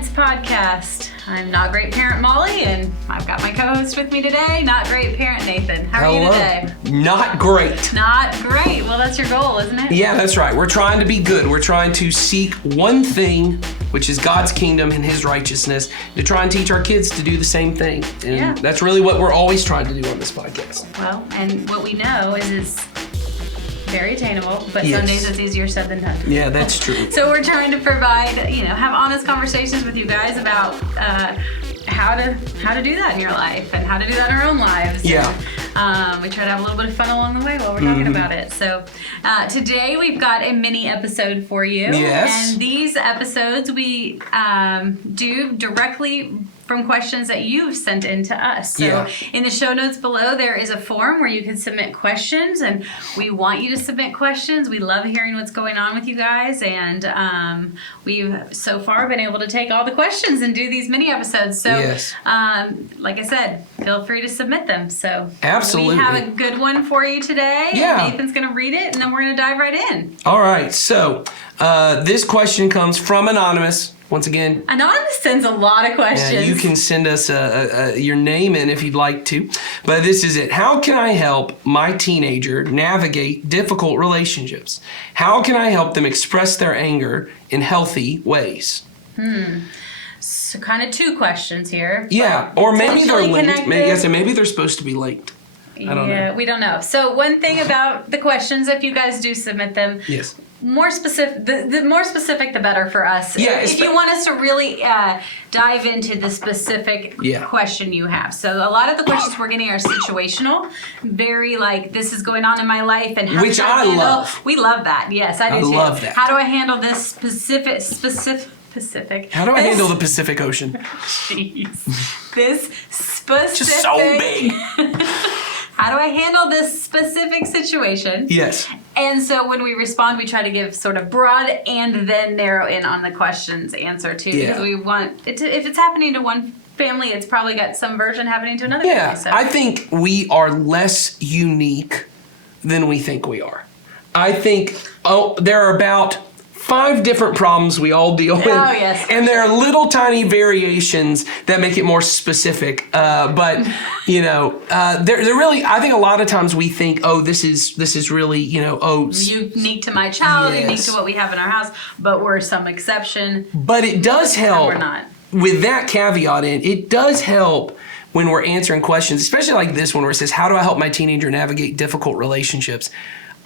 Parents Podcast. I'm Not Great Parent Molly, and I've got my co-host with me today, Not Great Parent Nathan. How are you today? Not great. Not great. Well, that's your goal, isn't it? Yeah, that's right. We're trying to be good. We're trying to seek one thing, which is God's kingdom and His righteousness, to try and teach our kids to do the same thing. And that's really what we're always trying to do on this podcast. Well, and what we know is it's very attainable, but some days it's easier said than done. Yeah, that's true. So we're trying to provide, have honest conversations with you guys about how to do that in your life and how to do that in our own lives. Yeah. And, we try to have a little bit of fun along the way while we're talking about it. So today we've got a mini episode for you. Yes. And these episodes we do directly from questions that you've sent in to us. So in the show notes below, there is a form where you can submit questions, and we want you to submit questions. We love hearing what's going on with you guys, and we've so far been able to take all the questions and do these mini episodes. So, like I said, feel free to submit them. So absolutely, we have a good one for you today. Yeah. Nathan's going to read it, and then we're going to dive right in. All right. So this question comes from Anonymous. Once again, Anonymous sends a lot of questions. Yeah, you can send us your name in if you'd like to. But this is it. How can I help my teenager navigate difficult relationships? How can I help them express their anger in healthy ways? So kind of two questions here. Yeah, or maybe they're linked. Connected. Maybe they're supposed to be linked. I don't know. We don't know. So one thing about the questions, if you guys do submit them, yes. More specific, the more specific, the better for us. Yeah, if you want us to really dive into the specific question you have. So a lot of the questions we're getting are situational, very like, this is going on in my life, and how which I love. We love that. Yes, I do too. I love that. How do I handle this specific? How do I handle the Pacific Ocean? Jeez, this specific. Just so big. How do I handle this specific situation? Yes. And so when we respond, we try to give sort of broad and then narrow in on the question's answer too. Yeah. Because we want it to, if it's happening to one family, it's probably got some version happening to another family. So. I think we are less unique than we think we are. I think there are about 5 different problems we all deal with. Oh, yes. And there are little tiny variations that make it more specific. But they're really, I think a lot of times we think, this is really, unique to my child, yes. unique to what we have in our house, but we're some exception. But it does help. We're not. With that caveat in, it does help when we're answering questions, especially like this one where it says, how do I help my teenager navigate difficult relationships?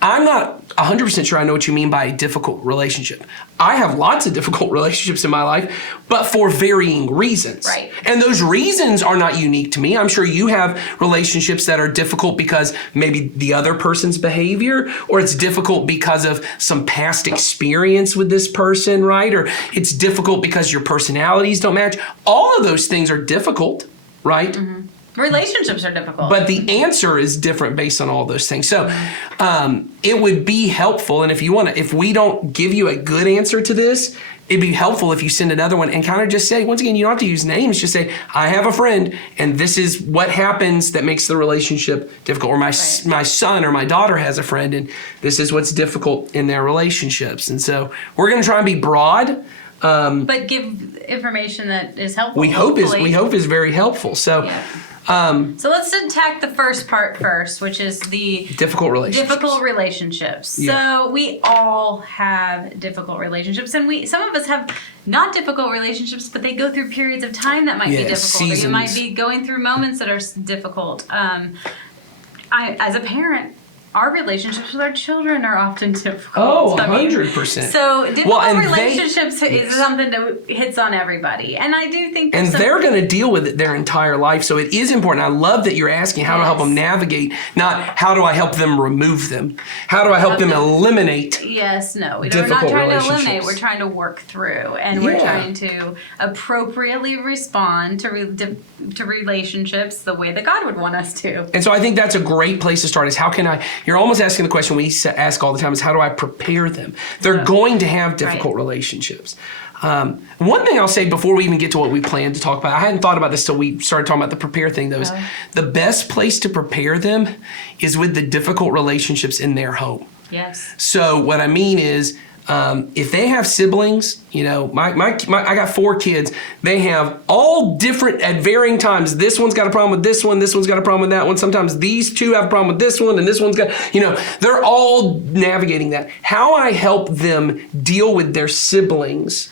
I'm not 100% sure I know what you mean by a difficult relationship. I have lots of difficult relationships in my life, but for varying reasons. Right. And those reasons are not unique to me. I'm sure you have relationships that are difficult because maybe the other person's behavior, or it's difficult because of some past experience with this person, right? Or it's difficult because your personalities don't match. All of those things are difficult, right? Mm-hmm. Relationships are difficult. But the answer is different based on all those things. So it would be helpful, and if we don't give you a good answer to this, it'd be helpful if you send another one and kind of just say, once again, you don't have to use names, just say, I have a friend, and this is what happens that makes the relationship difficult. Or my son or my daughter has a friend, and this is what's difficult in their relationships. And so we're going to try and be broad. But give information that is helpful. We hope is very helpful. So. Yeah. So let's attack the first part first, which is the difficult relationships. Yeah. So we all have difficult relationships, and some of us have not difficult relationships, but they go through periods of time that might be difficult. Seasons. Or you might be going through moments that are difficult. As a parent, our relationships with our children are often difficult. Oh, 100%. So difficult relationships is something that hits on everybody. And I do think they're going to deal with it their entire life. So it is important. I love that you're asking how to help them navigate, not how do I help them remove them? How do I help them eliminate Yes, no. We're difficult not trying to relationships? eliminate. We're trying to work through. And we're trying to appropriately respond to relationships the way that God would want us to. And so I think that's a great place to start is you're almost asking the question we ask all the time is how do I prepare them? They're going to have difficult relationships. One thing I'll say before we even get to what we plan to talk about, I hadn't thought about this till we started talking about the prepare thing though, is the best place to prepare them is with the difficult relationships in their home. Yes. So what I mean is, if they have siblings, you know, I got 4 kids. They have all different at varying times. This one's got a problem with this one. This one's got a problem with that one. Sometimes these 2 have a problem with this one, and this one's got, you know, they're all navigating that. How I help them deal with their siblings,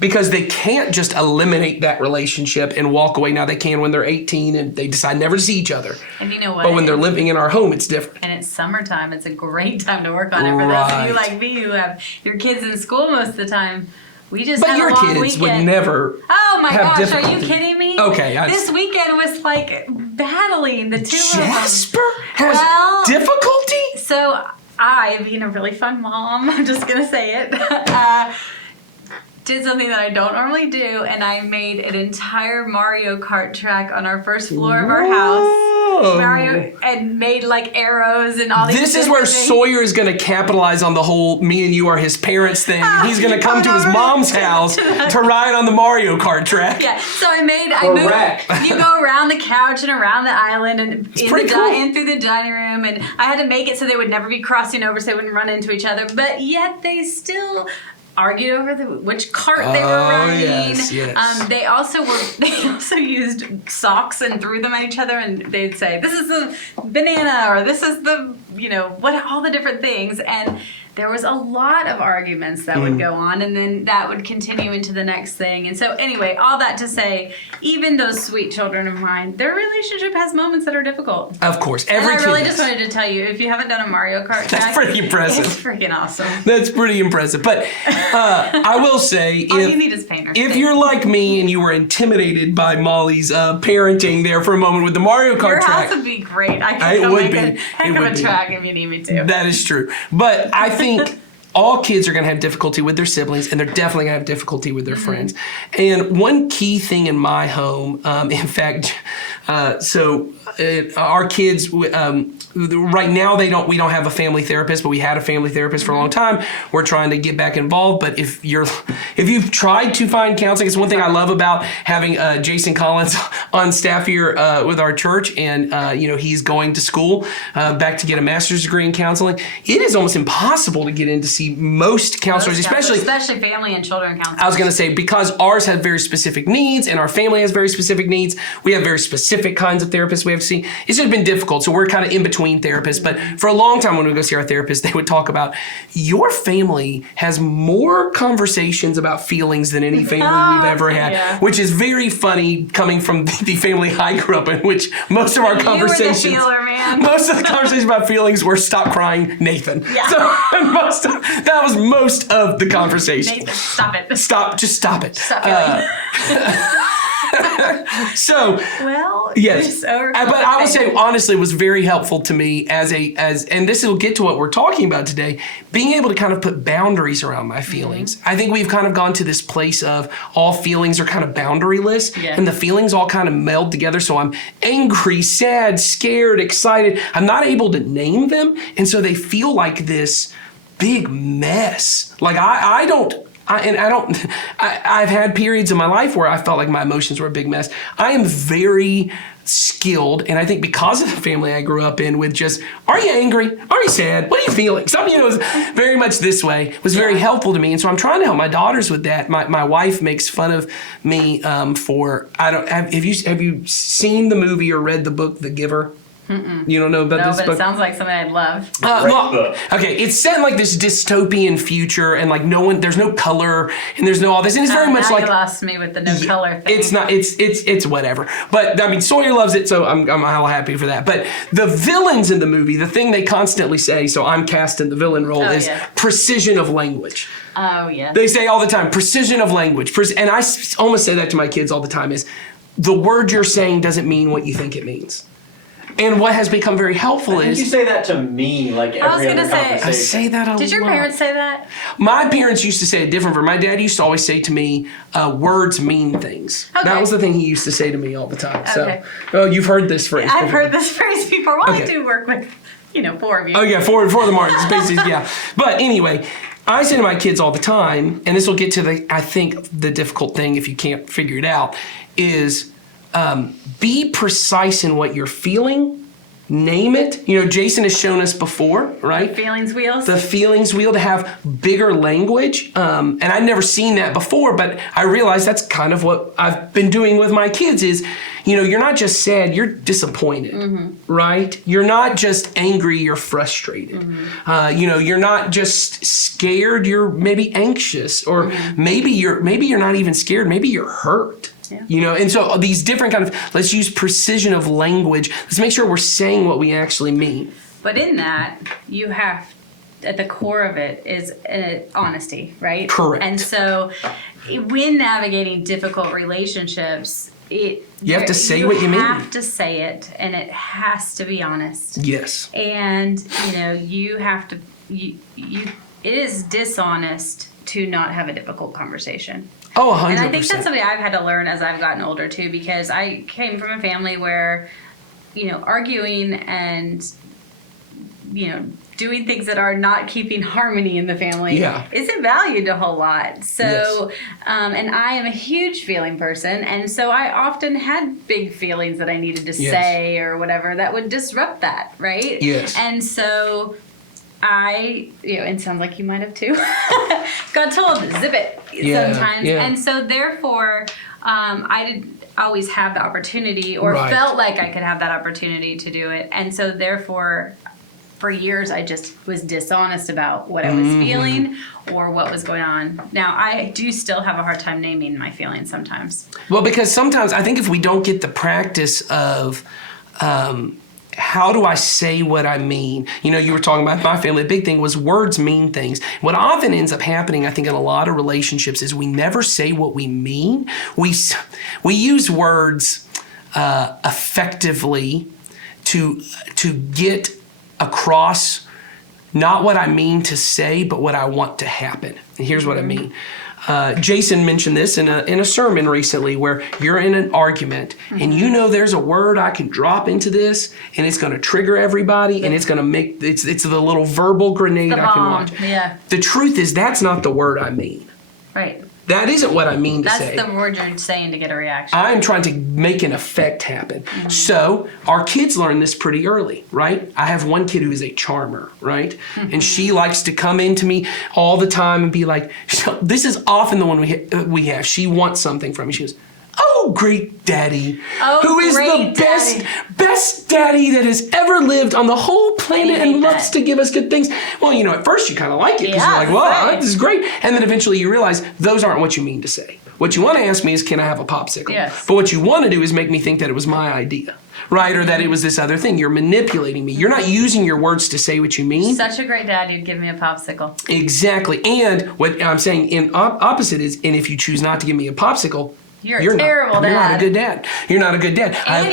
because they can't just eliminate that relationship and walk away. Now they can when they're 18 and they decide never to see each other. And you know what? But when they're living in our home, it's different. And it's summertime. It's a great time to work on it for those of you like me who have your kids in school most of the time. We just But had your a long kids weekend. would never Oh my have gosh, difficulty. are you kidding me? Okay. This weekend was like battling the 2 of them. Jasper has Well- difficulty? So I, being a really fun mom, I'm just gonna say it, did something that I don't normally do, and I made an entire Mario Kart track on our first floor of our house. Mario, and made like arrows and all these. This is where things. Sawyer is going to capitalize on the whole "me and you are his parents" thing. He's going to come to his mom's house to ride on the Mario Kart track. Yeah, so I moved. Correct. You go around the couch and around the island and pretty cool. in through the dining room, and I had to make it so they would never be crossing over, so they wouldn't run into each other. But yet they still argued over which cart they were riding. Yes. They also used socks and threw them at each other, and they'd say, "This is the banana," or "This is the," you know, what, all the different things. And there was a lot of arguments that would go on, and then that would continue into the next thing. And so anyway, all that to say, even those sweet children of mine, their relationship has moments that are difficult. Of course, And every I kid really does. just wanted to tell you, if you haven't done a Mario Kart track, pretty impressive. It's freaking awesome. That's pretty impressive. But I will say, All you need is painters. if you're like me and you were intimidated by Molly's parenting there for a moment with the Mario Kart your track, house would be great. I It could go would make be. a heck It of would a be. track if you need me to. that is true. But I think all kids are going to have difficulty with their siblings, and they're definitely going to have difficulty with their friends. And one key thing in my home, in fact, our kids, right now we don't have a family therapist, but we had a family therapist for a long time. We're trying to get back involved. But if you've tried to find counseling, it's one thing I love about having Jason Collins on staff here with our church, and he's going to school back to get a master's degree in counseling. It is almost impossible to get in to see most counselors, especially family and children counselors. I was going to say, because ours have very specific needs and our family has very specific needs, we have very specific kinds of therapists we have to see. It's just been difficult. So we're kind of in between therapists. But for a long time when we go see our therapist, they would talk about, your family has more conversations about feelings than any family we've ever had, Yeah. which is very funny coming from the family I grew up in, which most of our conversations, You were the feeler, man. most of the conversations about feelings were "stop crying, Nathan." Yeah. So that was most of the conversation. Nathan, stop it. Just stop it. Stop yelling. So, Well, yes, you're so but I would say thankful. honestly, it was very helpful to me and this will get to what we're talking about today, being able to kind of put boundaries around my feelings. I think we've kind of gone to this place of all feelings are kind of boundaryless, Yeah. and the feelings all kind of meld together. So I'm angry, sad, scared, excited. I'm not able to name them, and so they feel like this big mess. Like I've had periods in my life where I felt like my emotions were a big mess. I am very skilled, and I think because of the family I grew up in with just, are you angry? Are you sad? What are you feeling? Some of you was very much this way. It was very helpful to me, and so I'm trying to help my daughters with that. My wife makes fun of me for, have you seen the movie or read the book The Giver? You don't know about No, this but book? it sounds like something I'd love. Okay, it's set in like this dystopian future, and like there's no color, and there's no all this, and it's very much now like you lost me with the no color thing. it's not. It's whatever. But I mean, Sawyer loves it, so I'm all happy for that. But the villains in the movie, the thing they constantly say, so I'm cast in the villain role, is yeah. precision of language. Oh yeah. They say all the time, precision of language, and I almost say that to my kids all the time. Is the word you're saying doesn't mean what you think it means. And what has become very helpful I think is you say that to me like I was every gonna other say- conversation. I say that a lot. Did your parents say that? My parents used to say it different. My dad used to always say to me, words mean things. Okay. That was the thing he used to say to me all the time. Okay. So, you've heard this phrase I've before. heard this phrase before. Well, I Okay. do work with, 4 of you. Oh, yeah, for the Martins, basically, yeah. But anyway, I say to my kids all the time, and this will get to I think the difficult thing if you can't figure it out, is be precise in what you're feeling. name it. You know, Jason has shown us before, right? Feelings wheels. The feelings wheel, to have bigger language. And I'd never seen that before, but I realized that's kind of what I've been doing with my kids is, you know, you're not just sad, you're disappointed, right? You're not just angry, you're frustrated. You know, you're not just scared, you're maybe anxious, or maybe you're not even scared, maybe you're hurt. Yeah. You know, and so these different kind of, let's use precision of language. Let's make sure we're saying what we actually mean. But in that, you have, at the core of it is honesty, right? Correct. And so when navigating difficult relationships, you have to say what you mean. You have to say it, and it has to be honest. Yes. And, you know, you have to, it is dishonest to not have a difficult conversation. Oh, 100%. And I think that's something I've had to learn as I've gotten older too, because I came from a family where, you know, arguing and, you know, doing things that are not keeping harmony in the family isn't valued a whole lot. So, and I am a huge feeling person, and so I often had big feelings that I needed to say or whatever that would disrupt that, right? Yes. And so you know, it sounds like you might have too, got told, zip it sometimes. Yeah. And so therefore, I didn't always have the opportunity or felt like I could have that opportunity to do it. And so therefore, for years, I just was dishonest about what I was feeling or what was going on. Now, I do still have a hard time naming my feelings sometimes. Well, because sometimes I think if we don't get the practice of, how do I say what I mean? You know, you were talking about my family. The big thing was words mean things. What often ends up happening, I think, in a lot of relationships is we never say what we mean. We use words effectively to get across not what I mean to say, but what I want to happen. And here's what I mean. Jason mentioned this in a sermon recently where you're in an argument and you know there's a word I can drop into this and it's going to trigger everybody and it's going to make, it's the little verbal grenade I can launch. Yeah. The truth is that's not the word I mean. Right. That isn't what I mean to say. That's the word you're saying to get a reaction. I'm trying to make an effect happen. So our kids learn this pretty early, right? I have one kid who is a charmer, right? And she likes to come into me all the time and be like, this is often the one we have. She wants something from me. She goes, oh, great daddy, who is the best daddy that has ever lived on the whole planet and loves to give us good things. Well, you know, at first you kind of like it because you're like, well, this is great. And then eventually you realize those aren't what you mean to say. What you want to ask me is, can I have a popsicle? Yes. But what you want to do is make me think that it was my idea, right? Or that it was this other thing. You're manipulating me. You're not using your words to say what you mean. Such a great dad, you'd give me a popsicle. Exactly. And what I'm saying in opposite is, and if you choose not to give me a popsicle, you're a terrible dad. You're not a good dad. You're not a good dad. And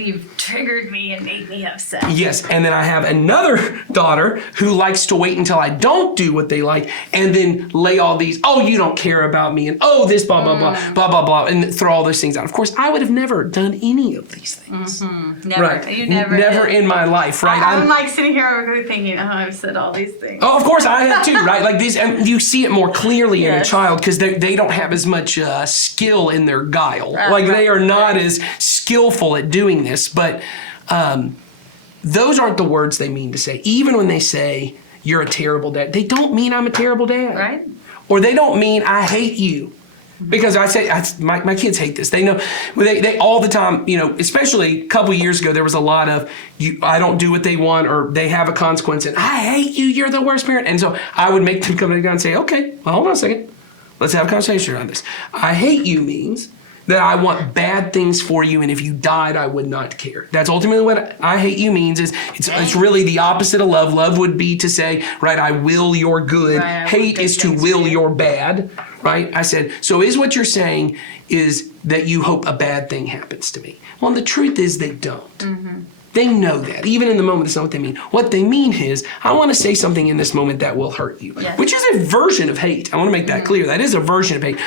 you've triggered me and made me upset. Yes, and then I have another daughter who likes to wait until I don't do what they like and then lay all these, oh, you don't care about me, and oh, this, blah, blah, blah, blah, blah, blah, and throw all those things out. Of course, I would have never done any of these things. Never. Right. You never did. In my life, right? I'm like sitting here thinking, oh, I've said all these things. Oh, of course, I have too, right? Like these, and you see it more clearly in a child because they don't have as much skill in their guile. They are not as skillful at doing this, but those aren't the words they mean to say. Even when they say, you're a terrible dad, they don't mean I'm a terrible dad. Right. Or they don't mean I hate you. Because I say, my kids hate this. They know, they all the time, you know, especially a couple years ago, there was a lot of, I don't do what they want, or they have a consequence, and I hate you, you're the worst parent. And so I would make them come down and say, okay, well, hold on a second. Let's have a conversation around this. I hate you means that I want bad things for you, and if you died, I would not care. That's ultimately what I hate you means. It's really the opposite of love. Love would be to say, right, I will your good. Right, hate is to will your bad, right? I said, so is what you're saying is that you hope a bad thing happens to me. Well, the truth is they don't. They know that. Even in the moment, that's not what they mean. What they mean is, I want to say something in this moment that will hurt you, which is a version of hate. I want to make that clear. That is a version of hate.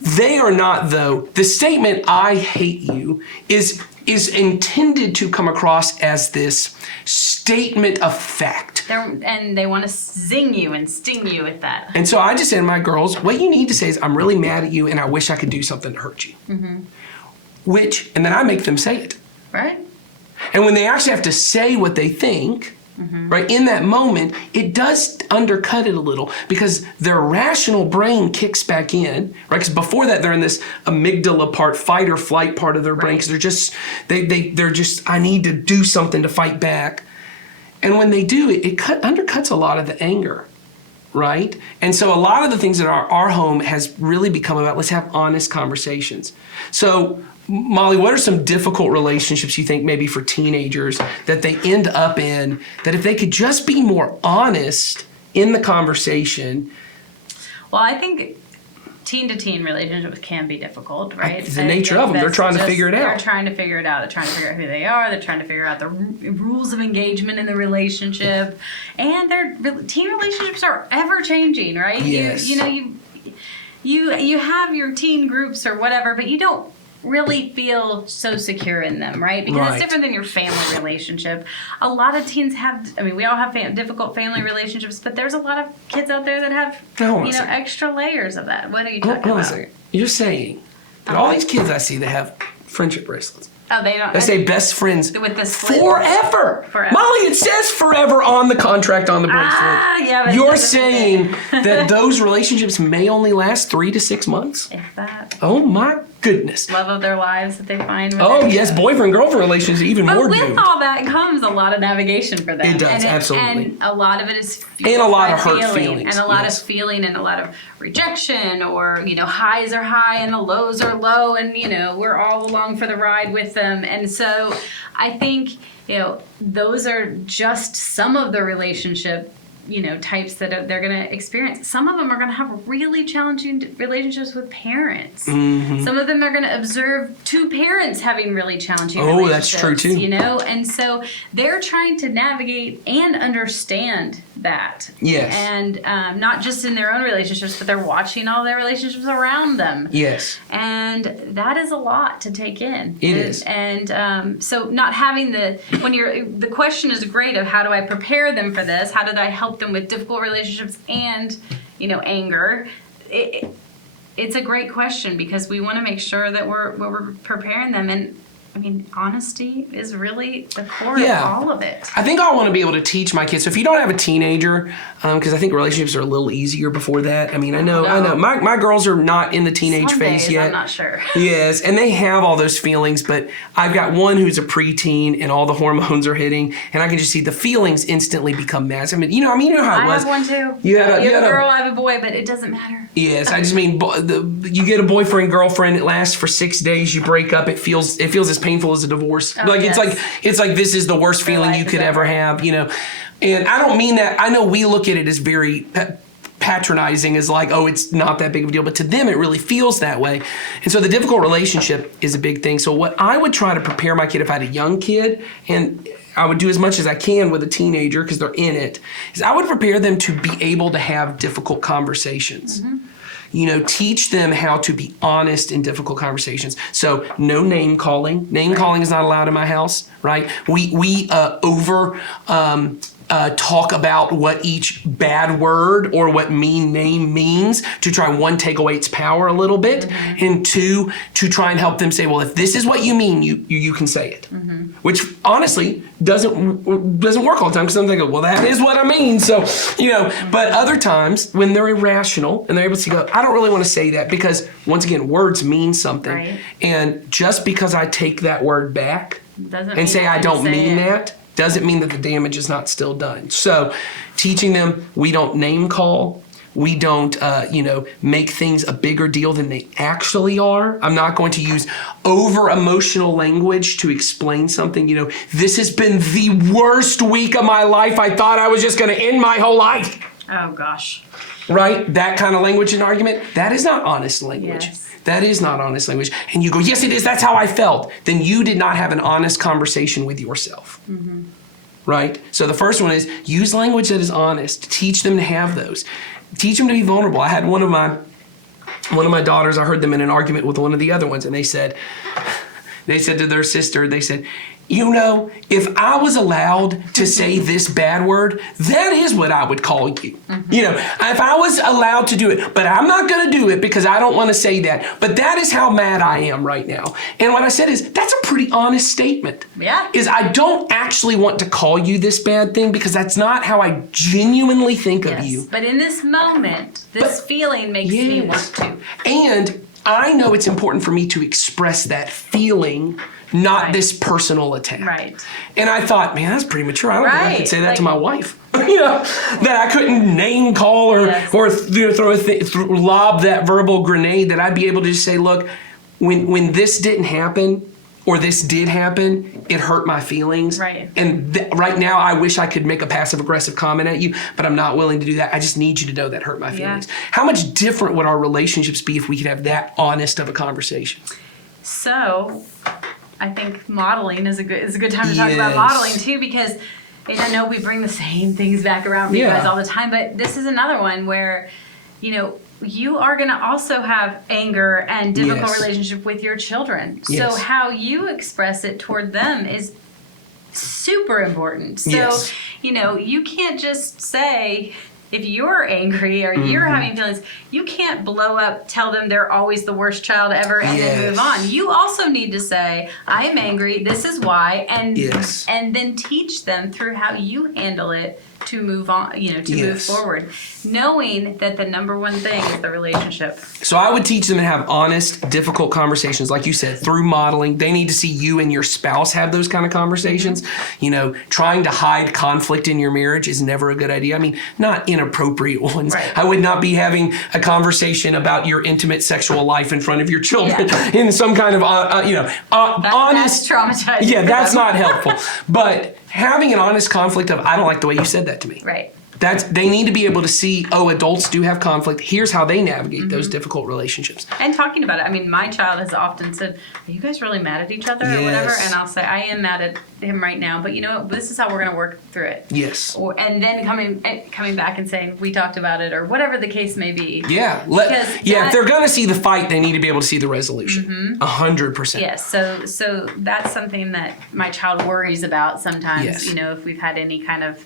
They are not, though. The statement, I hate you, is intended to come across as this statement of fact. And they want to zing you and sting you with that. And so I just said to my girls, what you need to say is, I'm really mad at you and I wish I could do something to hurt you. And then I make them say it. Right. And when they actually have to say what they think, right, in that moment, it does undercut it a little because their rational brain kicks back in, right? Because before that, they're in this amygdala part, fight or flight part of their brain because they're just, I need to do something to fight back. And when they do, it undercuts a lot of the anger, right? And so a lot of the things in our home has really become about, let's have honest conversations. So Molly, what are some difficult relationships you think maybe for teenagers that they end up in that if they could just be more honest in the conversation? Well, I think teen-to-teen relationships can be difficult, right? The nature of them. They're trying to figure it out. They're trying to figure it out. They're trying to figure out who they are. They're trying to figure out the rules of engagement in the relationship. And teen relationships are ever-changing, right? Yes. You have your teen groups or whatever, but you don't really feel so secure in them, right? Because it's different than your family relationship. A lot of teens we all have difficult family relationships, but there's a lot of kids out there that have, extra layers of that. What are you talking about? Hold on a second. You're saying that all these kids I see that have friendship bracelets. Oh, they don't. They say best friends with the split. Forever. Molly, it says forever on the contract on the bracelet. Yeah, but you're saying that those relationships may only last 3 to 6 months? If that. Oh my goodness. Love of their lives that they find. Oh yes, boyfriend-girlfriend relationships are even more doomed. But doomed. with all that comes a lot of navigation for them. It does, absolutely. And a lot of it is and a lot of hurt feelings. And a lot of feeling and a lot of rejection or, highs are high and the lows are low and, we're all along for the ride with them. And so I think, those are just some of the relationship types that they're going to experience. Some of them are going to have really challenging relationships with parents. Mm-hmm. Some of them are going to observe two parents having really challenging relationships. Oh, that's true too. And so they're trying to navigate and understand that. Yes. And not just in their own relationships, but they're watching all their relationships around them. Yes. And that is a lot to take in. It is. And so not having the question is great of how do I prepare them for this? How did I help them with difficult relationships and, anger? It's a great question because we want to make sure that we're preparing them. And honesty is really the core of all of it. I think I want to be able to teach my kids. So if you don't have a teenager, because I think relationships are a little easier before that. I know. My girls are not in the teenage phase yet. I'm not sure. Yes, and they have all those feelings, but I've got one who's a preteen and all the hormones are hitting, and I can just see the feelings instantly become massive. You know how it was. I have one too. You have a girl, I have a boy, but it doesn't matter. Yes, I just mean you get a boyfriend, girlfriend. It lasts for 6 days. You break up. It feels as painful as a divorce. It's like this is the worst feeling you could ever have. And I don't mean that. I know we look at it as very patronizing, as like, oh, it's not that big of a deal. But to them, it really feels that way. And so the difficult relationship is a big thing. So what I would try to prepare my kid if I had a young kid, and I would do as much as I can with a teenager because they're in it, is I would prepare them to be able to have difficult conversations. Mm-hmm. Teach them how to be honest in difficult conversations. So no name calling. Name calling is not allowed in my house, right? We talk about what each bad word or what mean name means to try, one, take away its power a little bit, mm-hmm. and two, to try and help them say, well, if this is what you mean, you can say it. Mm-hmm. Which honestly doesn't work all the time because I'm thinking, well, that is what I mean. So, but other times when they're irrational and they're able to go, I don't really want to say that because, once again, words mean something. Right. And just because I take that word back and say I don't mean that, doesn't mean that the damage is not still done. So teaching them, we don't name call. We don't, make things a bigger deal than they actually are. I'm not going to use over emotional language to explain something. This has been the worst week of my life. I thought I was just going to end my whole life. Oh, gosh. Right? That kind of language and argument, that is not honest language. Yes. That is not honest language. And you go, yes, it is. That's how I felt. Then you did not have an honest conversation with yourself. Mm-hmm. Right? So the first one is use language that is honest. Teach them to have those. Teach them to be vulnerable. I had one of my daughters, I heard them in an argument with one of the other ones, and they said to their sister, if I was allowed to say this bad word, that is what I would call you. If I was allowed to do it, but I'm not going to do it because I don't want to say that. But that is how mad I am right now. And what I said is, that's a pretty honest statement. Yeah. Is I don't actually want to call you this bad thing because that's not how I genuinely think of you. But in this moment, this feeling makes me want to. And I know it's important for me to express that feeling, not this personal attack. Right. And I thought, man, that's pretty mature. I don't think I could say that to my wife. That I couldn't name call or lob that verbal grenade, that I'd be able to just say, look, when this didn't happen or this did happen, it hurt my feelings. Right. And right now, I wish I could make a passive aggressive comment at you, but I'm not willing to do that. I just need you to know that hurt my feelings. Yeah. How much different would our relationships be if we could have that honest of a conversation? So, I think modeling is a good time to talk about modeling too, because I know we bring the same things back around for you guys all the time, but this is another one where, you are going to also have anger and difficult relationship with your children. So how you express it toward them is super important. So, you can't just say, if you're angry or you're having feelings, you can't blow up, tell them they're always the worst child ever, and then move on. You also need to say, I am angry, this is why, and then teach them through how you handle it to move on, move forward, knowing that the number one thing is the relationship. So I would teach them to have honest, difficult conversations, like you said, through modeling. They need to see you and your spouse have those kind of conversations. Trying to hide conflict in your marriage is never a good idea. I mean, not inappropriate ones. Right. I would not be having a conversation about your intimate sexual life in front of your children in some kind of, honest. That's traumatizing. Yeah, that's not helpful. But having an honest conflict of, I don't like the way you said that to me. Right. They need to be able to see, adults do have conflict. Here's how they navigate those difficult relationships. And talking about it. I mean, my child has often said, are you guys really mad at each other or whatever? And I'll say, I am mad at him right now, but this is how we're going to work through it. Yes. And then coming back and saying, we talked about it, or whatever the case may be. Yeah. If they're going to see the fight, they need to be able to see the resolution. 100%. Yes. So that's something that my child worries about sometimes, if we've had any kind of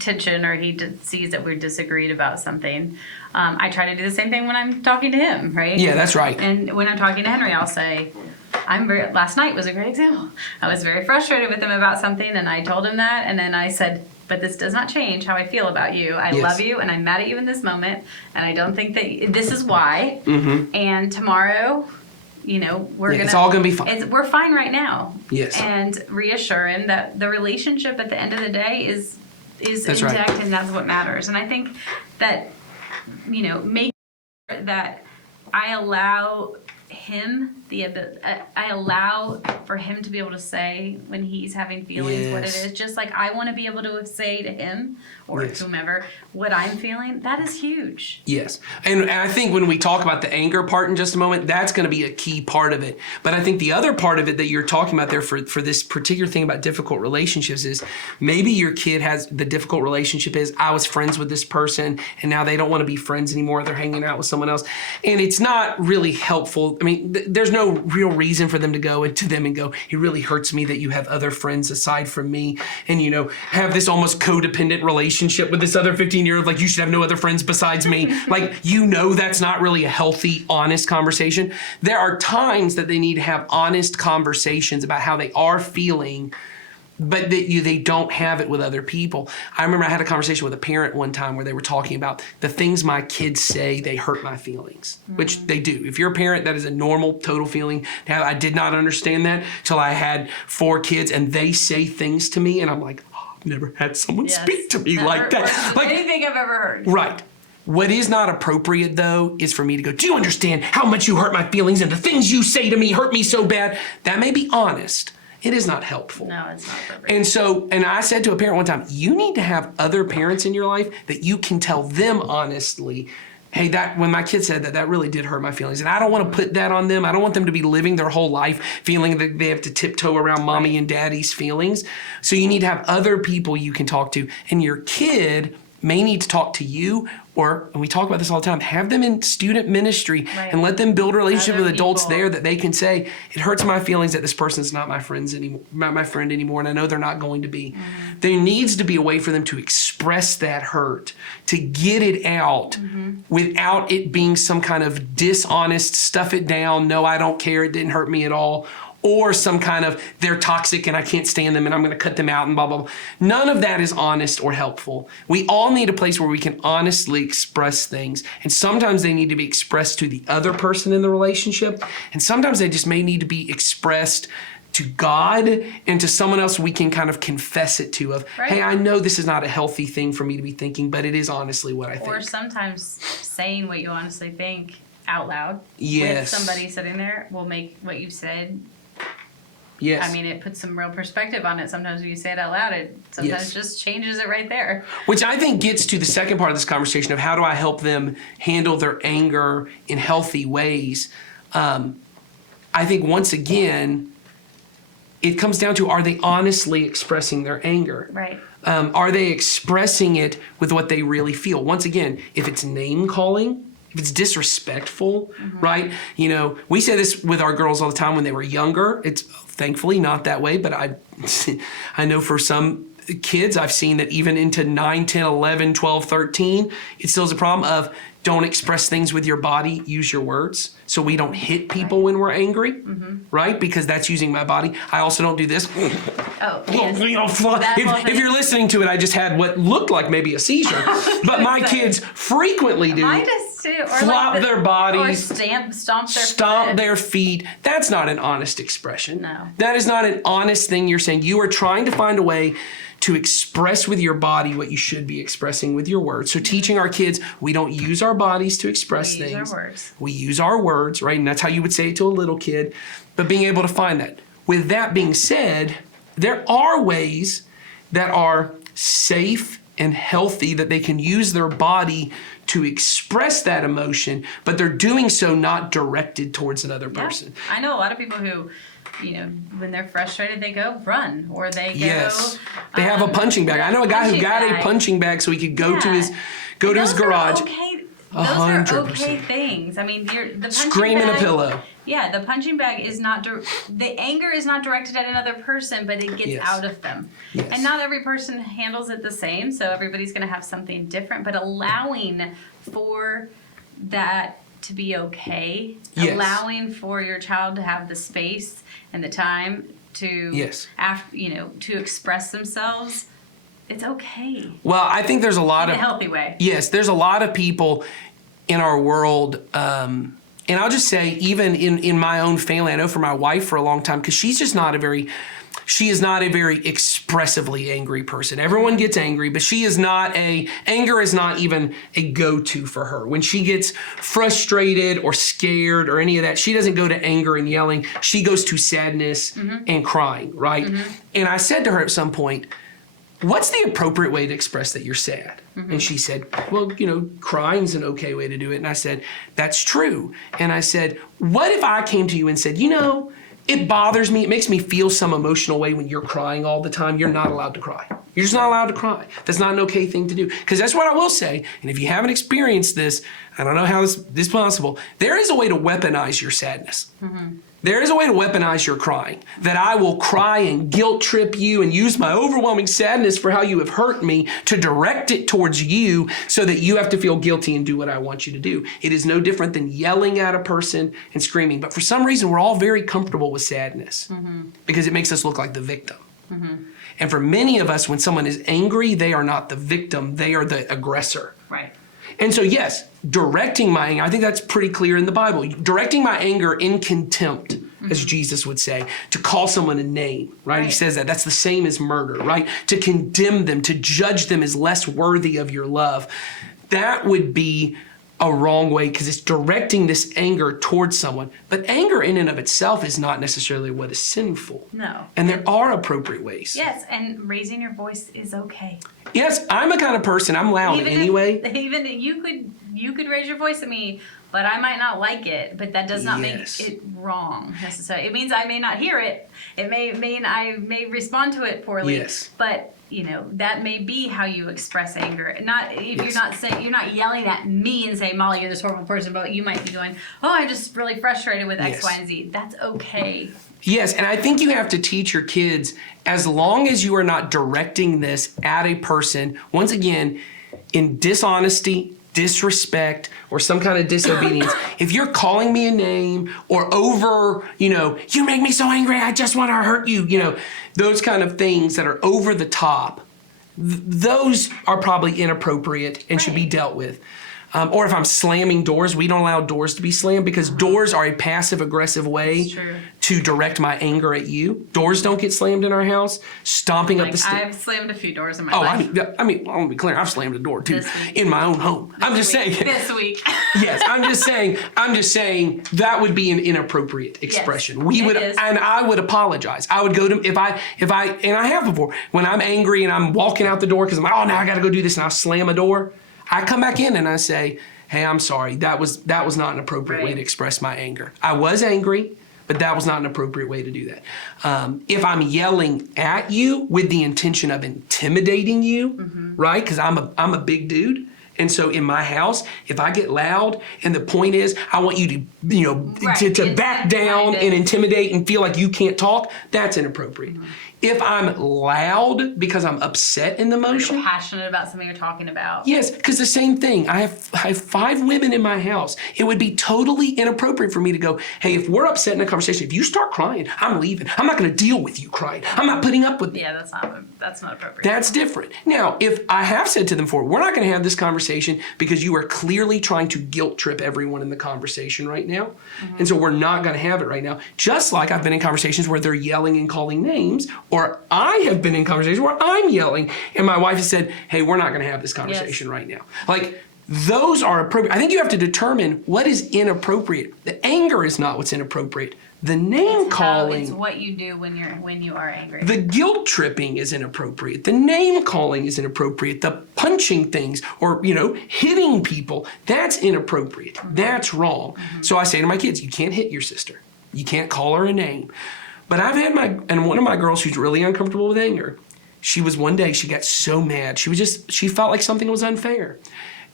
tension or he sees that we're disagreed about something. I try to do the same thing when I'm talking to him, right? Yeah, that's right. And when I'm talking to Henry, I'll say, last night was a great example. I was very frustrated with him about something, and I told him that, and then I said, but this does not change how I feel about you. I love you, and I'm mad at you in this moment, and I don't think that this is why. And tomorrow, it's all gonna be fine. We're fine right now. Yes. And reassure him that the relationship at the end of the day is that's intact, right. and that's what matters. And I think that, make sure that I allow him I allow for him to be able to say when he's having feelings what it is, just like I want to be able to say to him or whomever what I'm feeling. That is huge. Yes. And I think when we talk about the anger part in just a moment, that's going to be a key part of it. But I think the other part of it that you're talking about there for this particular thing about difficult relationships is maybe your kid has the difficult relationship is, I was friends with this person and now they don't want to be friends anymore. They're hanging out with someone else. And it's not really helpful. I mean, there's no real reason for them to go into them and go, it really hurts me that you have other friends aside from me and, have this almost codependent relationship with this other 15-year-old, like you should have no other friends besides me. Like, that's not really a healthy, honest conversation. There are times that they need to have honest conversations about how they are feeling, but that they don't have it with other people. I remember I had a conversation with a parent one time where they were talking about the things my kids say, they hurt my feelings, which they do. If you're a parent, that is a normal, total feeling. Now, I did not understand that till I had 4 kids and they say things to me and I'm like, I've never had someone speak to me like that. Like anything I've ever heard. Right. What is not appropriate, though, is for me to go, do you understand how much you hurt my feelings and the things you say to me hurt me so bad? That may be honest. It is not helpful. No, it's not appropriate. And I said to a parent one time, you need to have other parents in your life that you can tell them honestly, hey, when my kid said that really did hurt my feelings. And I don't want to put that on them. I don't want them to be living their whole life feeling that they have to tiptoe around mommy and daddy's feelings. So you need to have other people you can talk to. And your kid may need to talk to you, or, and we talk about this all the time, have them in student ministry and let them build a relationship Other with adults people. there that they can say, it hurts my feelings that this person's not my friends anymore, not my friend anymore, and I know they're not going to be. There needs to be a way for them to express that hurt, to get it out without it being some kind of dishonest, stuff it down, no, I don't care, it didn't hurt me at all, or some kind of they're toxic and I can't stand them and I'm going to cut them out and blah, blah, blah. None of that is honest or helpful. We all need a place where we can honestly express things. And sometimes they need to be expressed to the other person in the relationship. And sometimes they just may need to be expressed to God and to someone else we can kind of confess it to of, hey, I know this is not a healthy thing for me to be thinking, but it is honestly what I think. Or sometimes saying what you honestly think out loud Yes. with somebody sitting there will make what you said. Yes. I mean, it puts some real perspective on it. Sometimes when you say it out loud, it sometimes just changes it right there. Which I think gets to the second part of this conversation of how do I help them handle their anger in healthy ways. I think once again, it comes down to, are they honestly expressing their anger? Right. Are they expressing it with what they really feel? Once again, if it's name calling, if it's disrespectful, right? You know, we say this with our girls all the time when they were younger. It's thankfully not that way, but I know for some kids, I've seen that even into 9, 10, 11, 12, 13, it still is a problem of don't express things with your body, use your words. So we don't hit people when we're angry, right? Because that's using my body. I also don't do this. Oh, yes. You know, That whole if thing. you're listening to it, I just had what looked like maybe a seizure. But my kids frequently do. Mine does too. Or Flop their bodies. Or stomp their Stomp foot. their feet. That's not an honest expression. No. That is not an honest thing you're saying. You are trying to find a way to express with your body what you should be expressing with your words. So teaching our kids, we don't use our bodies to express We use things. our words. We use our words, right? And that's how you would say it to a little kid. But being able to find that. With that being said, there are ways that are safe and healthy that they can use their body to express that emotion, but they're doing so not directed towards another person. I know a lot of people who, you know, when they're frustrated, they go run or they go. Yes. They have a punching bag. I know a guy who punching got a bag. punching bag so he could go to his Those garage. Are okay. Those are 100%. okay things. I mean, the punching Scream in a bag- pillow. Yeah, the punching bag is not the anger is not directed at another person, but it gets Yes. out of them. Yes. And not every person handles it the same, so everybody's going to have something different. But allowing for that to be okay, Yes. allowing for your child to have the space and the time to Yes. to express themselves, it's okay Well, I think there's a lot in a of healthy way. Yes, there's a lot of people in our world, and I'll just say, even in my own family, I know for my wife for a long time, because she is not a very expressively angry person. Everyone gets angry, but anger is not even a go-to for her. When she gets frustrated or scared or any of that, she doesn't go to anger and yelling. She goes to sadness and crying, right? And I said to her at some point, what's the appropriate way to express that you're sad? And she said, well, crying's an okay way to do it. And I said, that's true. And I said, what if I came to you and said, it bothers me. It makes me feel some emotional way when you're crying all the time. You're not allowed to cry. You're just not allowed to cry. That's not an okay thing to do. Because that's what I will say. And if you haven't experienced this, I don't know how this is possible. There is a way to weaponize your sadness. There is a way to weaponize your crying. That I will cry and guilt trip you and use my overwhelming sadness for how you have hurt me to direct it towards you so that you have to feel guilty and do what I want you to do. It is no different than yelling at a person and screaming. But for some reason, we're all very comfortable with sadness because it makes us look like the victim. And for many of us, when someone is angry, they are not the victim. They are the aggressor. Right. And so, yes, directing my anger, I think that's pretty clear in the Bible. Directing my anger in contempt, as Jesus would say, to call someone a name, right? He says that. That's the same as murder, right? To condemn them, to judge them as less worthy of your love. That would be a wrong way because it's directing this anger towards someone. But anger in and of itself is not necessarily what is sinful. No. And there are appropriate ways. Yes, and raising your voice is okay. Yes, I'm a kind of person, I'm loud anyway. Even you could raise your voice at me, but I might not like it. But that does not make it wrong necessarily. It means I may not hear it. It may mean I may respond to it poorly. Yes. But that may be how you express anger. Not if Yes. you're not saying, you're not yelling at me and saying, Molly, you're this horrible person, but you might be going, oh, I'm just really frustrated with X, Yes. Y, and Z. That's okay. Yes, and I think you have to teach your kids, as long as you are not directing this at a person, once again, in dishonesty, disrespect, or some kind of disobedience. If you're calling me a name or over, you make me so angry, I just want to hurt you, those kind of things that are over the top, those are probably inappropriate and should be Right. dealt with. Or if I'm slamming doors, we don't allow doors to be slammed because doors are a passive aggressive way That's true. to direct my anger at you. Doors don't get slammed in our house. Stomping up the stairs. I've slammed a few doors in my Oh, life. I want to be clear. I've slammed a door too This week. in my own home. I'm just saying. This week. Yes, I'm just saying that would be an inappropriate expression. it is. And I would apologize. I would go to, and I have before, when I'm angry and I'm walking out the door because I'm like, oh, now I got to go do this, and I'll slam a door. I come back in and I say, hey, I'm sorry. That was not an appropriate way Right. to express my anger. I was angry, but that was not an appropriate way to do that. If I'm yelling at you with the intention of intimidating you, right? Because I'm a big dude. And so in my house, if I get loud and the point is I want you to, Right. to back down Intimidate. and intimidate and feel like you can't talk, that's inappropriate. If I'm loud because I'm upset in the You're motion, passionate about something you're talking about. yes, because the same thing. I have 5 women in my house. It would be totally inappropriate for me to go, hey, if we're upset in a conversation, if you start crying, I'm leaving. I'm not going to deal with you crying. I'm not putting up with it. Yeah, that's not appropriate. That's different. Now, if I have said to them before, we're not going to have this conversation because you are clearly trying to guilt trip everyone in the conversation right now. And so we're not going to have it right now. Just like I've been in conversations where they're yelling and calling names, or I have been in conversations where I'm yelling and my wife has said, hey, we're not going to have this conversation right now. Like, those are appropriate. I think you have to determine what is inappropriate. The anger is not what's inappropriate. The name calling. It's what you do when you are angry. The guilt tripping is inappropriate. The name calling is inappropriate. The punching things or, hitting people, that's inappropriate. That's wrong. So I say to my kids, you can't hit your sister. You can't call her a name. But I've had one of my girls who's really uncomfortable with anger, one day she got so mad. She felt like something was unfair.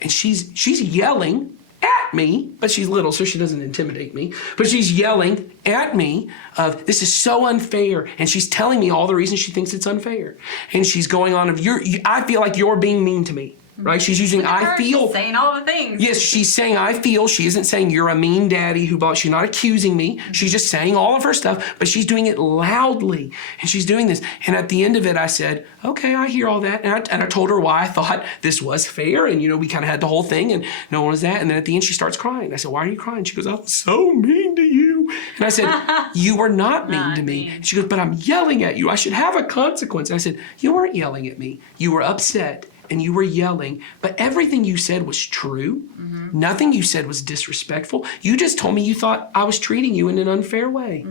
And she's yelling at me, but she's little, so she doesn't intimidate me. But she's yelling at me of, this is so unfair. And she's telling me all the reasons she thinks it's unfair. And she's going on of, I feel like you're being mean to me. Right? She's using I feel. She's saying all the things. Yes, she's saying I feel. She isn't saying you're a mean daddy she's not accusing me. She's just saying all of her stuff, but she's doing it loudly. And she's doing this. And at the end of it, I said, okay, I hear all that. And I told her why I thought this was fair. And, we kind of had the whole thing and no one was that. And then at the end, she starts crying. I said, why are you crying? She goes, I was so mean to you. And I said, you were not mean to me. mean. She goes, but I'm yelling at you. I should have a consequence. And I said, you weren't yelling at me. You were upset. And you were yelling, but everything you said was true. Nothing you said was disrespectful. You just told me you thought I was treating you in an unfair way.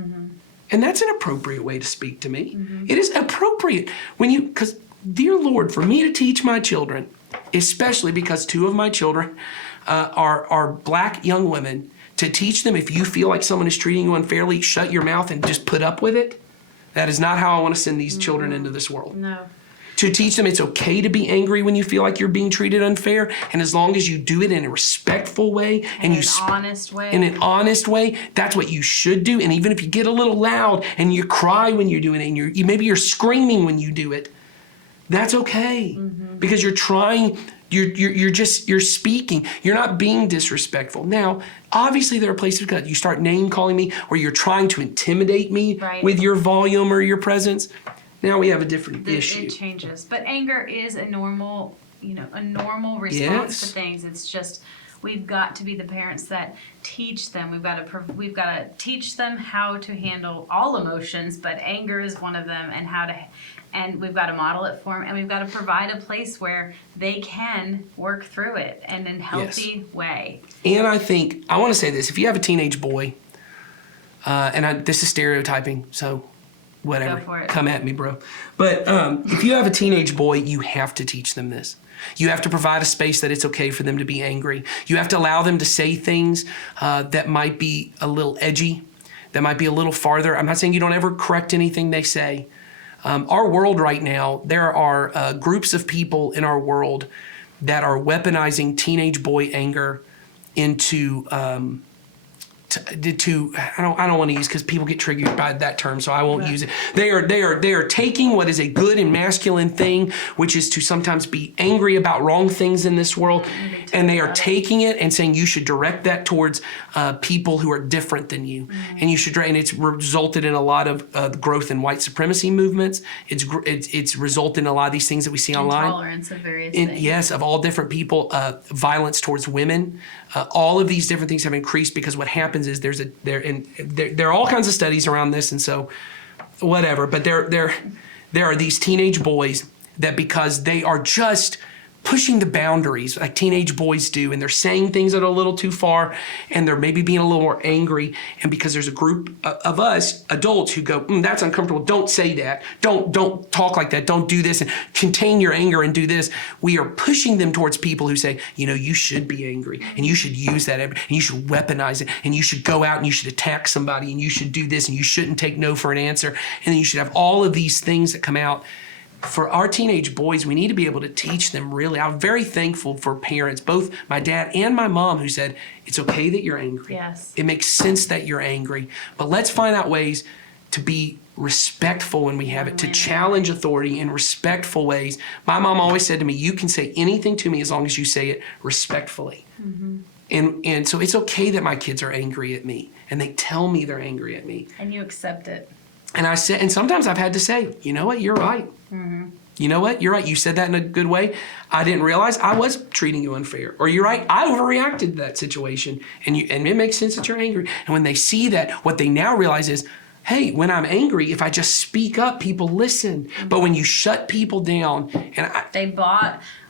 And that's an appropriate way to speak to me. It is appropriate because, dear Lord, for me to teach my children, especially because 2 of my children are black young women, to teach them if you feel like someone is treating you unfairly, shut your mouth and just put up with it. That is not how I want to send these children into this world. No. To teach them it's okay to be angry when you feel like you're being treated unfair, and as long as you do it in a respectful way In an honest way. in an honest way, that's what you should do. And even if you get a little loud and you cry when you're doing it, and maybe you're screaming when you do it, that's okay because you're trying. You're speaking. You're not being disrespectful. Now, obviously, there are places because you start name calling me or you're trying to intimidate me Right. with your volume or your presence. Now we have a different issue. It changes. But anger is a normal response Yes. to things. It's just we've got to be the parents that teach them. We've got to teach them how to handle all emotions, but anger is one of them, and we've got to model it for them, and we've got to provide a place where they can work through it in a healthy way. And I think, I want to say this, if you have a teenage boy, this is stereotyping, so whatever, Go for it. come at me, bro. But if you have a teenage boy, you have to teach them this. You have to provide a space that it's okay for them to be angry. You have to allow them to say things that might be a little edgy, that might be a little farther. I'm not saying you don't ever correct anything they say, Our world right now, there are groups of people in our world that are weaponizing teenage boy anger into I don't want to use, because people get triggered by that term, so I won't use it. They are taking what is a good and masculine thing, which is to sometimes be angry about wrong things in this world, and they are taking it and saying you should direct that towards people who are different than you, and you should. And it's resulted in a lot of growth in white supremacy movements. It's resulted in a lot of these things that we see online. Intolerance of various things. Yes, of all different people, violence towards women. All of these different things have increased because what happens is there are all kinds of studies around this, and so whatever. But there are these teenage boys that, because they are just pushing the boundaries like teenage boys do, and they're saying things that are a little too far, and they're maybe being a little more angry, and because there's a group of us adults who go, that's uncomfortable, don't say that, don't talk like that, don't do this, and contain your anger and do this, we are pushing them towards people who say, you should be angry, and you should use that, and you should weaponize it, and you should go out and you should attack somebody, and you should do this, and you shouldn't take no for an answer, and then you should have all of these things that come out. For our teenage boys, we need to be able to teach them really. I'm very thankful for parents, both my dad and my mom, who said, it's okay that you're angry. Yes. It makes sense that you're angry. But let's find out ways to be respectful when we have it, to challenge authority in respectful ways. My mom always said to me, you can say anything to me as long as you say it respectfully. And so it's okay that my kids are angry at me, and they tell me they're angry at me. And you accept it. And I said, and sometimes I've had to say, you know what, you're right. You know what, you're right. You said that in a good way. I didn't realize I was treating you unfair. Or you're right, I overreacted to that situation. And it makes sense that you're angry. And when they see that, what they now realize is, hey, when I'm angry, if I just speak up, people listen. But when you shut people down,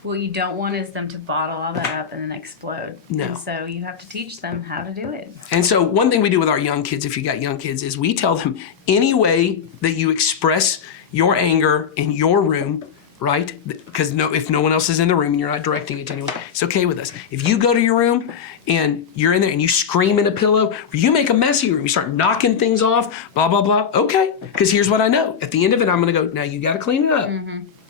what you don't want is them to bottle all that up and then explode. No. And so you have to teach them how to do it. And so one thing we do with our young kids, if you got young kids, is we tell them any way that you express your anger in your room, right? Because if no one else is in the room and you're not directing it to anyone, it's okay with us. If you go to your room and you're in there and you scream in a pillow, or you make a mess of your room, you start knocking things off, blah, blah, blah, okay. Because here's what I know. At the end of it, I'm going to go, now you got to clean it up.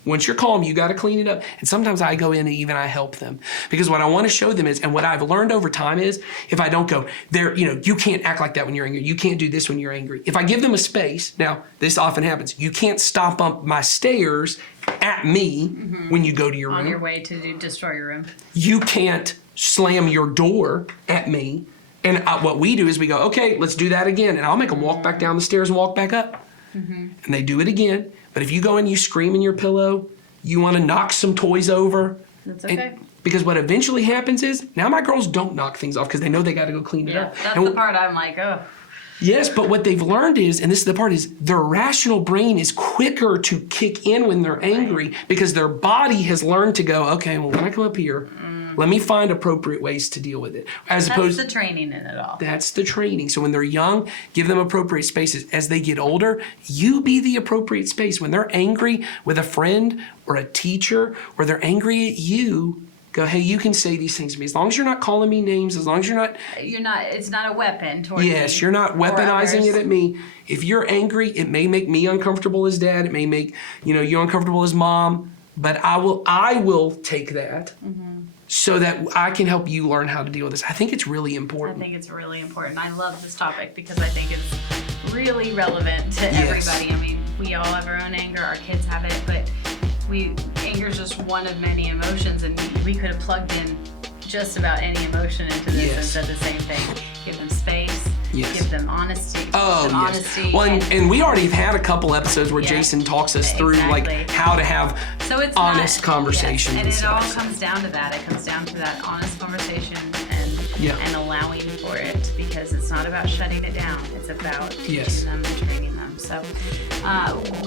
Once you're calm, you got to clean it up. And sometimes I go in and even I help them. Because what I want to show them is, and what I've learned over time is, if I don't go, you can't act like that when you're angry. You can't do this when you're angry. If I give them a space, now this often happens. You can't stomp up my stairs at me when you go to your room. On your way to destroy your room. You can't slam your door at me. And what we do is we go, okay, let's do that again. And I'll make them walk back down the stairs and walk back up. And they do it again. But if you go in and you scream in your pillow, you want to knock some toys over. That's okay. Because what eventually happens is, now my girls don't knock things off because they know they got to go clean it up. That's the part I'm like, oh. Yes, but what they've learned is, and this is the part, is their rational brain is quicker to kick in when they're angry because their body has learned to go, okay, well, when I come up here, let me find appropriate ways to deal with it. That's the training in it all. That's the training. So when they're young, give them appropriate spaces. As they get older, you be the appropriate space. When they're angry with a friend or a teacher, or they're angry at you, go, hey, you can say these things to me. As long as you're not calling me names, as long as it's not a weapon toward me. Yes, you're not weaponizing it at me. If you're angry, it may make me uncomfortable as dad. It may make, you uncomfortable as mom. But I will take that. So that I can help you learn how to deal with this. I think it's really important. I think it's really important. I love this topic because I think it's really relevant to everybody. I mean, we all have our own anger, our kids have it, but anger is just one of many emotions, and we could have plugged in just about any emotion into this and said the same thing. Give them space. Give them honesty. Honesty. Well, and we already have had a couple episodes where Jason talks us through like how to have honest conversations. And it all comes down to that. It comes down to that honest conversation and allowing for it, because it's not about shutting it down. It's about teaching them and training them. So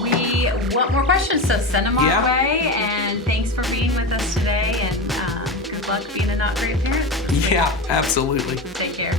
we want more questions, so send them our way. And thanks for being with us today. And good luck being a not great parent. Yeah, absolutely. Take care.